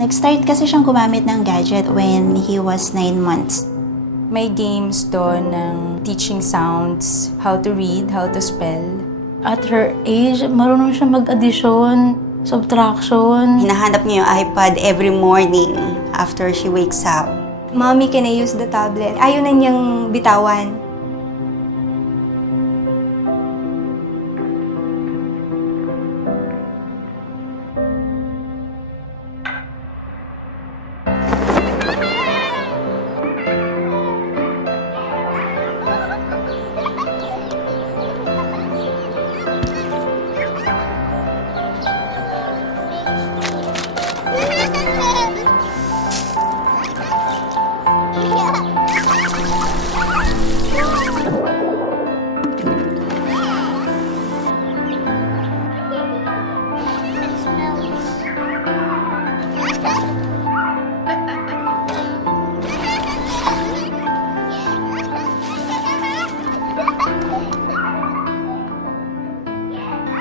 Nag-start kasi siyang gumamit ng gadget when he was 9 months. May games doon ng teaching sounds, how to read, how to spell. At her age, marunong siya mag-addition, subtraction. Hinahanap niya yung iPad every morning after she wakes up. Mommy, can I use the tablet? Ayaw na niyang bitawan.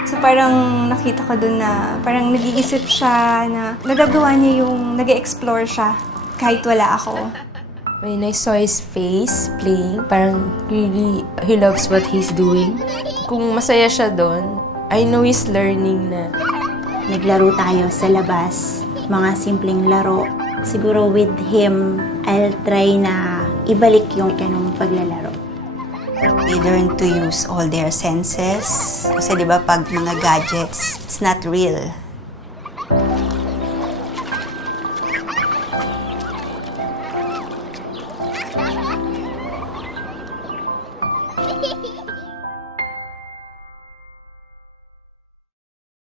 So parang nakita ko dun na parang nag-iisip siya na nagagawa niya yung nag-explore siya kahit wala ako. When I saw his face playing, parang really, he loves what he's doing. Kung masaya siya doon, I know he's learning na. Naglaro tayo sa labas, mga simpleng laro. Siguro with him, I'll try na ibalik yung ganung paglalaro. They learn to use all their senses. Kasi di ba pag mga gadgets, it's not real.